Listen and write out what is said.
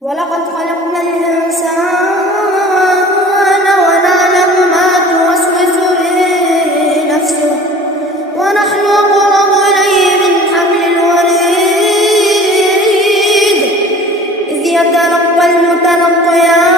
ولقد خلقنا الإنسان ونعلم ما توسوس به نفسه ونحن أقرب إليه من حبل الوريد إذ يتلقى المتلقيان